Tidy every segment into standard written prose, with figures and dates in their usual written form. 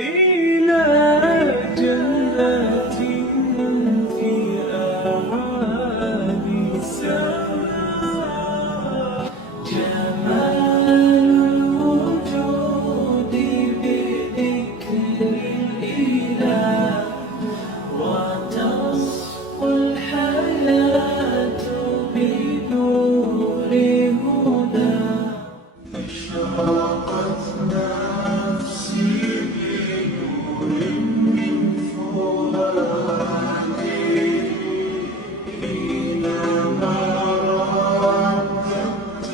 إلى جنات في أعالي السماء. جمال الوجود بذكر الإله، وتصفو الحياة بنور هدى. أشرقت نفسي بنور من فؤادي، حينما رددت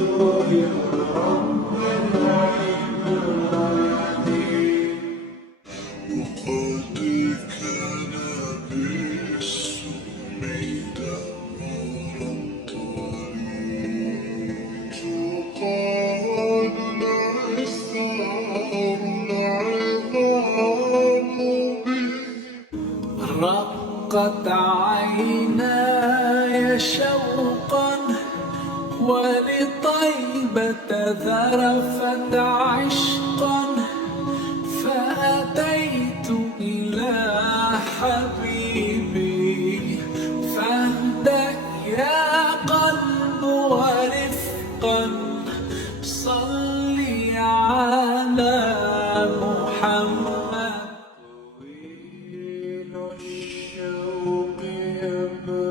يا رب العباد. وقد كان بالسم تأمر الطريق، تقال العثار العظام به. رقت عيناي شوقا ولطيبة ذرفت عشقا، فأتيت إلى حبيبي فاهدأ يا قلب ورفقا، صلي على محمد. طويل الشوق يبقى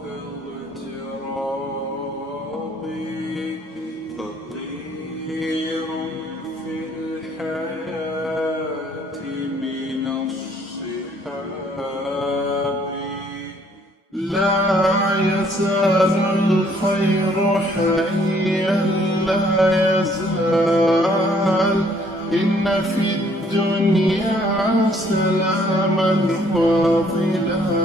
في اغترابي، فقير في الحياة من الصحاب. لا يزال الخير حيا لا يزال، إن في الدنيا سلاما وظلالا.